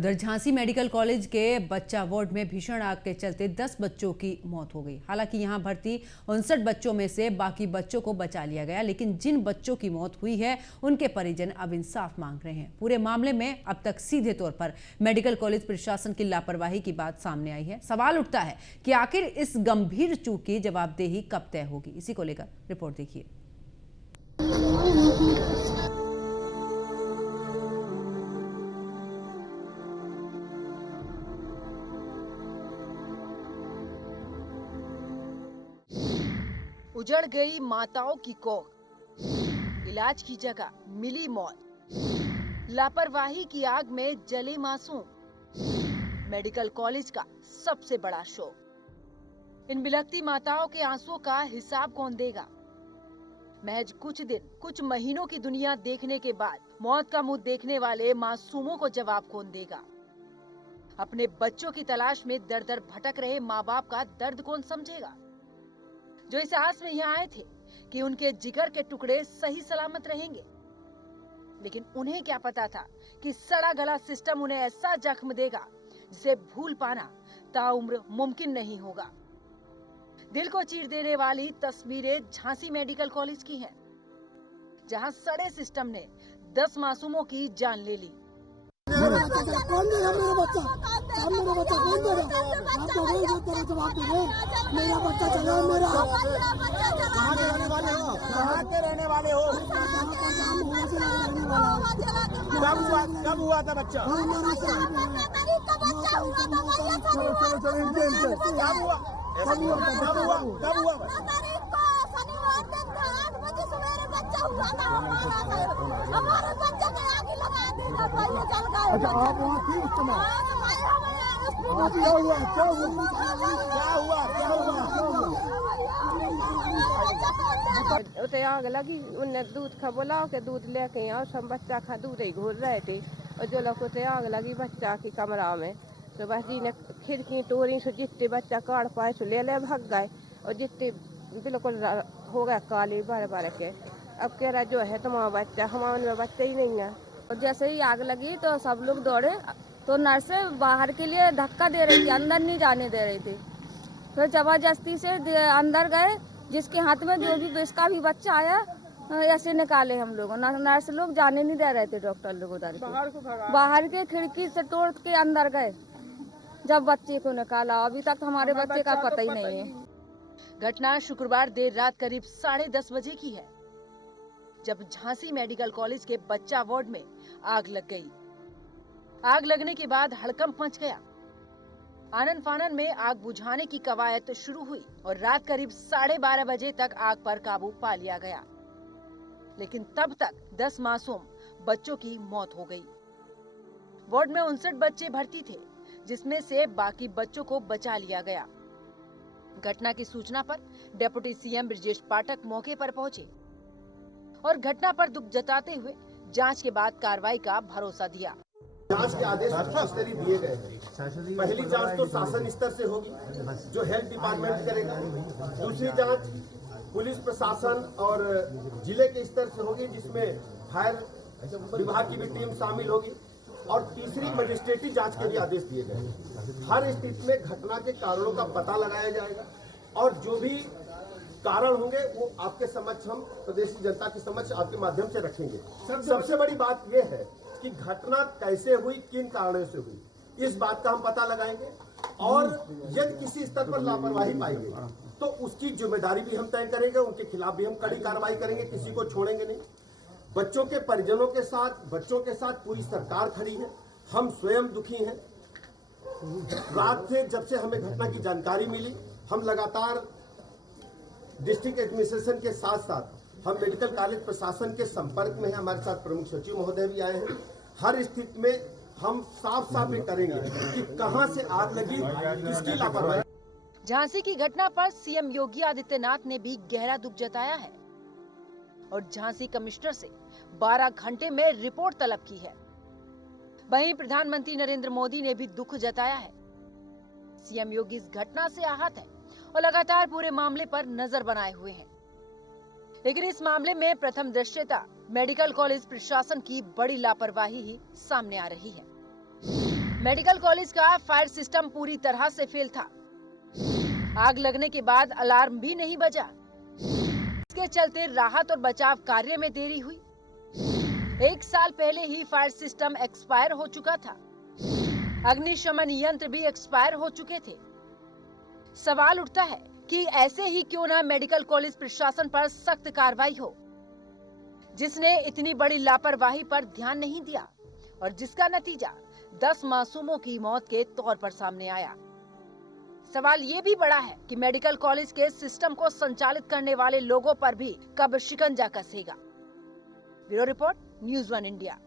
उधर Jhansi medical college के बच्चा वार्ड में भीषण आग के चलते 10 बच्चों की मौत हो गई। हालांकि यहां भर्ती 59 बच्चों में से बाकी बच्चों को बचा लिया गया, लेकिन जिन बच्चों की मौत हुई है उनके परिजन अब इंसाफ मांग रहे हैं। पूरे मामले में अब तक सीधे तौर पर मेडिकल कॉलेज प्रशासन की लापरवाही की बात सामने आई है। सवाल उठता है कि आखिर इस गंभीर चूक की जवाबदेही कब तय होगी। इसी को लेकर रिपोर्ट देखिए। उजड़ गई माताओं की कोख, इलाज की जगह मिली मौत, लापरवाही की आग में जले मासूम, मेडिकल कॉलेज का सबसे बड़ा शोक। इन बिलखती माताओं के आंसुओं का हिसाब कौन देगा? महज कुछ दिन, कुछ महीनों की दुनिया देखने के बाद मौत का मुंह देखने वाले मासूमों को जवाब कौन देगा? अपने बच्चों की तलाश में दर दर भटक रहे माँ बाप का दर्द कौन समझेगा? जो इस आस में यहाँ आए थे कि उनके जिगर के टुकड़े सही सलामत रहेंगे, लेकिन उन्हें क्या पता था कि सड़ा गला सिस्टम उन्हें ऐसा जख्म देगा जिसे भूल पाना ताउम्र मुमकिन नहीं होगा। दिल को चीर देने वाली तस्वीरें झांसी मेडिकल कॉलेज की हैं, जहां सड़े सिस्टम ने 10 मासूमों की जान ले ली। मेरा बच्चा कौन देगा? मेरा बच्चा मेरा बच्चा कौन देगा? आप तो वही तेरे जवाब दे रहे। मेरा बच्चा चला, मेरा कहाँ के रहने वाले हो? कहाँ के रहने वाले हो? कब हुआ था बच्चा? कब हुआ? शनिवार दिन 8 बजे सवेरे बच्चा हुआ था हमारे बच्चे को आग लगा दी ना पहले चल गए। अच्छा, आप वहाँ थी उस समय? क्या हुआ? उसे आग लगी, उनने दूध खा बोला के दूध लेके आओ, सब बच्चा खा दूध ही घोल रहे थे। और जो लोग उसे आग लगी बच्चा की कमरा में, तो बस जी ने खिड़की तोड़ी, से जितने बच्चा काट पाए सो ले भाग गए, और जितने बिल्कुल हो गया काली बार के। अब कह रहा जो है तुम्हारा बच्चा, हमारे में बच्चा ही नहीं है। और जैसे ही आग लगी तो सब लोग दौड़े, तो नर्स बाहर के लिए धक्का दे रही थी, अंदर नहीं जाने दे रही थी। फिर जबरदस्ती से अंदर गए, जिसके हाथ में जो भी जिसका भी बच्चा आया ऐसे निकाले हम लोग। नर्स लोग जाने नहीं दे रहे थे, डॉक्टर लोग उधर बाहर के खिड़की से तोड़ के अंदर गए जब बच्चे को निकाला। अभी तक हमारे बच्चे का पता ही नहीं है। घटना शुक्रवार देर रात करीब 10:30 बजे की है, जब झांसी मेडिकल कॉलेज के बच्चा वार्ड में आग लग गई। आग लगने के बाद हड़कंप मच गया। आनन फानन में आग बुझाने की कवायद शुरू हुई और रात करीब 12:30 बजे तक आग पर काबू पा लिया गया, लेकिन तब तक 10 मासूम बच्चों की मौत हो गई। वार्ड में 59 बच्चे भर्ती थे, जिसमें से बाकी बच्चों को बचा लिया गया। घटना की सूचना पर डिप्टी सीएम ब्रजेश पाठक मौके पर पहुंचे और घटना पर दुख जताते हुए जांच के बाद कार्रवाई का भरोसा दिया। जांच के आदेश स्तरीय दिए गए हैं। पहली जांच तो शासन स्तर से होगी, जो हेल्थ डिपार्टमेंट करेगा। दूसरी जांच पुलिस प्रशासन और जिले के स्तर से होगी, जिसमें फायर विभाग की भी टीम शामिल होगी। और तीसरी मजिस्ट्रेटी जांच के भी आदेश दिए गए हैं। हर स्थिति में घटना के कारणों का पता लगाया जाएगा और जो भी कारण होंगे वो आपके समक्ष, हम प्रदेश की जनता के समक्ष आपके माध्यम से रखेंगे। सबसे बड़ी बात यह है कि घटना कैसे हुई, किन कारणों से हुई, इस बात का हम पता लगाएंगे। और यदि किसी स्तर पर लापरवाही पाई गई तो उसकी जिम्मेदारी भी हम तय करेंगे, उनके खिलाफ भी हम कड़ी कार्रवाई करेंगे, किसी को छोड़ेंगे नहीं। बच्चों के परिजनों के साथ, बच्चों के साथ पूरी सरकार खड़ी है। हम स्वयं दुखी हैं। रात से जब से हमें घटना की जानकारी मिली, हम लगातार डिस्ट्रिक्ट एडमिनिस्ट्रेशन के साथ साथ हम मेडिकल कॉलेज प्रशासन के संपर्क में हैं। हमारे साथ प्रमुख सचिव महोदय भी आए हैं। हर स्थिति में हम साफ साफ ये करेंगे कि कहां से आग लगी, किसकी लापरवाही। झांसी की घटना पर सीएम योगी आदित्यनाथ ने भी गहरा दुख जताया है और झांसी कमिश्नर से 12 घंटे में रिपोर्ट तलब की है। वहीं प्रधानमंत्री नरेंद्र मोदी ने भी दुख जताया है। सीएम योगी इस घटना से आहत है और लगातार पूरे मामले पर नजर बनाए हुए हैं। लेकिन इस मामले में प्रथम दृष्टया मेडिकल कॉलेज प्रशासन की बड़ी लापरवाही ही सामने आ रही है। मेडिकल कॉलेज का फायर सिस्टम पूरी तरह से फेल था। आग लगने के बाद अलार्म भी नहीं बजा। इसके चलते राहत और बचाव कार्य में देरी हुई। 1 साल पहले ही फायर सिस्टम एक्सपायर हो चुका था। अग्निशमन यंत्र भी एक्सपायर हो चुके थे। सवाल उठता है कि ऐसे ही क्यों न मेडिकल कॉलेज प्रशासन पर सख्त कार्रवाई हो, जिसने इतनी बड़ी लापरवाही पर ध्यान नहीं दिया और जिसका नतीजा 10 मासूमों की मौत के तौर पर सामने आया। सवाल ये भी बड़ा है कि मेडिकल कॉलेज के सिस्टम को संचालित करने वाले लोगों पर भी कब शिकंजा कसेगा। Bureau report, news 1 India.